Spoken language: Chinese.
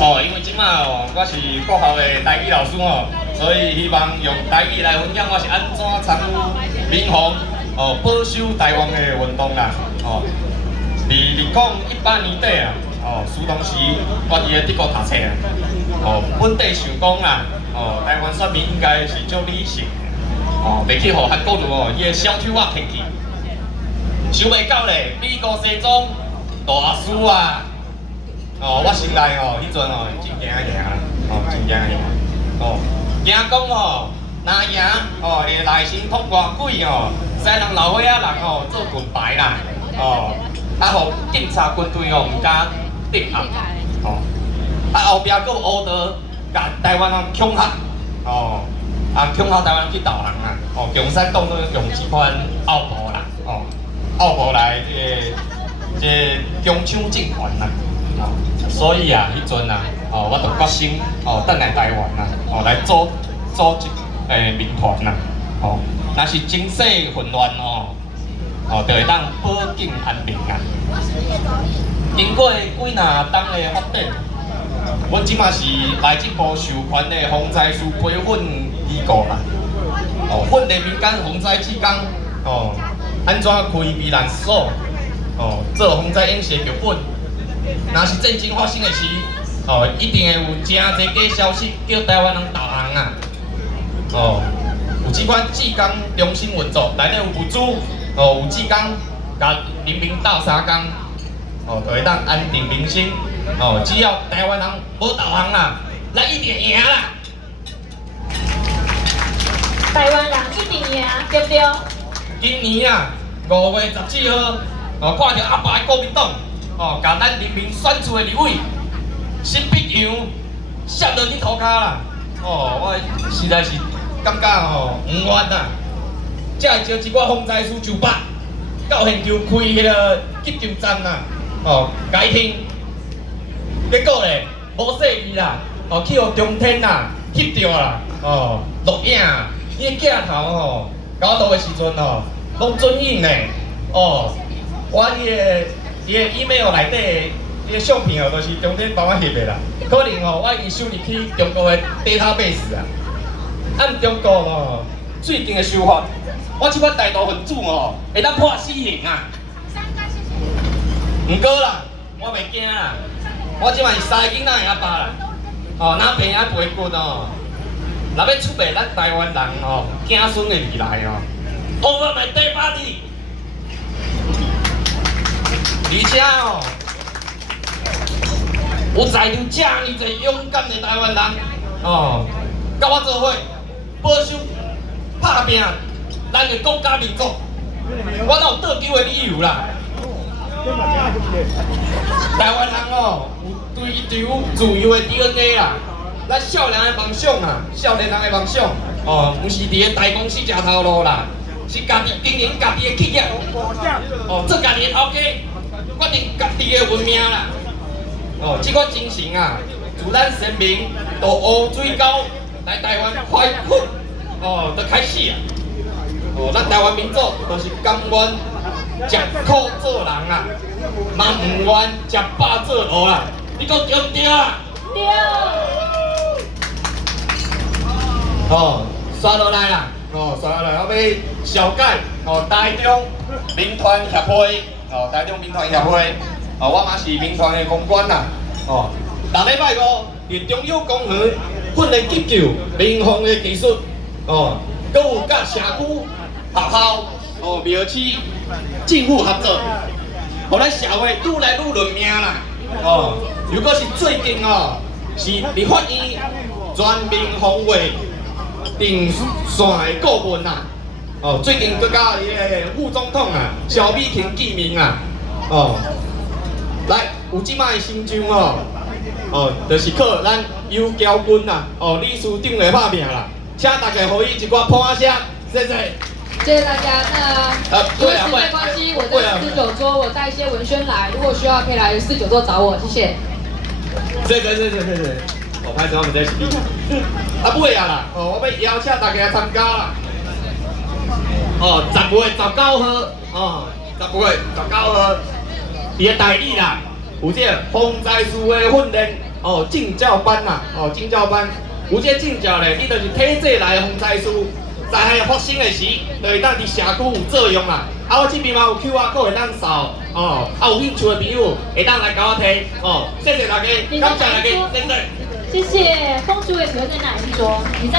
哦，因为即马哦，我是国校的台语老师哦，所以希望用台语来分享我是安怎参与民防哦保守台湾的运动啦。哦，2018年底啊，哦，苏当时我伫咧德国读册啊，哦，本地想讲啊，哦，台湾选民应该是足理性的，哦，袂去互韩国人哦，伊个小丑仔骗去。想袂到咧，美国西装大师啊！哦，我心内哦，迄阵哦，真惊赢啦，哦，真惊赢，哦，惊讲哦，若赢哦，会内心通偌鬼哦，使人老伙仔人哦做棍牌啦，哦，啊，互警察军队哦毋敢镇压，哦，啊后壁佫有乌道甲台湾人恐吓，哦，啊恐吓台湾人去投人啊，哦，共产党都用即款奥步啦，哦，奥步来这中抢政权啦。哦，所以啊，迄阵啊，哦，我就决心哦，转来台湾啊，哦，来组一民团呐，哦，若是经济混乱哦，哦，就会当保境安宁啊。经过几若冬的发展，阮即马是内政部授权的防灾师培训机构啦，哦，训练民间防灾志工，哦，安怎开避难所，哦，做防灾演习剧本。若是战争发生的时，哦，一定会有真侪假消息叫台湾人投降啊！哦，有即款志工中心运作，内底有物资，哦，有志工甲人民斗相共，哦，就会当安定民心。哦，只要台湾人无投降啊，咱一定赢啦！台湾人一定赢，对不对？今年啊，5月17号，哦，看到阿爸的国民党。哦，甲咱人民选出的立委，新必阳闪落去涂骹啦！哦，我实在是感觉哦唔冤呐，才会招一寡防灾师就北到现场开迄个急救站啦，哦，解听，结果咧无细意啦，哦去互中天啦翕到啦，哦录影，伊个镜头哦，甲我录的时阵哦，拢准影咧，哦，我伊个 email 内底伊个相片哦，都是中天帮我翕的啦。可能哦，我已经收入去中国的 database 啊。按中国哦最近的手法，我即款歹徒分子哦，会当判死刑啊。毋过啦，我袂惊啦，我即摆是三个囡仔的阿爸啦。哦，咱平安培训哦，若要出卖咱台湾人哦，子孙的未来哦，over my dead body。而且哦，有在场这么侪勇敢的台湾人哦，甲我做伙保守拍拼咱的国家民族，我哪有倒球的理由啦？台湾人哦，有追求自由的 DNA 啦，咱少年的梦想啊，少年人的梦想哦，毋是伫个大公司食头路啦，是家己经营家己的企业，哦，做家己的头家。决定家己的运命啦！哦，这款精神啊，自咱先民到乌水沟来台湾开垦，哦，就开始啊！哦，咱台湾民族就是甘愿吃苦做人啊，嘛唔愿吃饱做奴啦！你讲对唔对啊？对。哦，刷落来啦！哦，刷落来，我要小解哦，台中民团协会。哦，台中民团协会，哦，我嘛是民团的公关啦。哦，逐礼拜五伫中央公园训练急救民防的技术。哦，佮有甲社区、学校、哦庙市、政府合作，互咱社会愈来愈润命啦。哦，如果是最近哦，是立法院全民防卫定线的顾问啦。哦，最近佮甲伊个副总统啊，萧美琴见面啊，哦，来有即摆新章哦，哦，就是靠咱尤娇君呐，哦，理事长来拍拼啦，请大家给伊一寡捧声，谢谢。谢谢大家。那因为时间关系，我在49桌，我带一些文宣来，如果需要可以来49桌找我，谢谢。谢。哦，拍手我们在一起。啊，尾啊啦，哦，我要邀请大家参加啦。哦，10月19号，哦，10月19号，伊个台里啦，有这个防灾师的训练，哦进教班呐，哦进教班，有这进教咧，你就是体制内防灾师，灾害发生的时，就会当伫社区有作用啦。啊，我这边嘛有 QR code 会当扫，哦，啊有兴趣的朋友会当来甲我提，哦，谢谢大家，感谢大家，谢谢。谢谢，风主委请问在哪一桌？你在。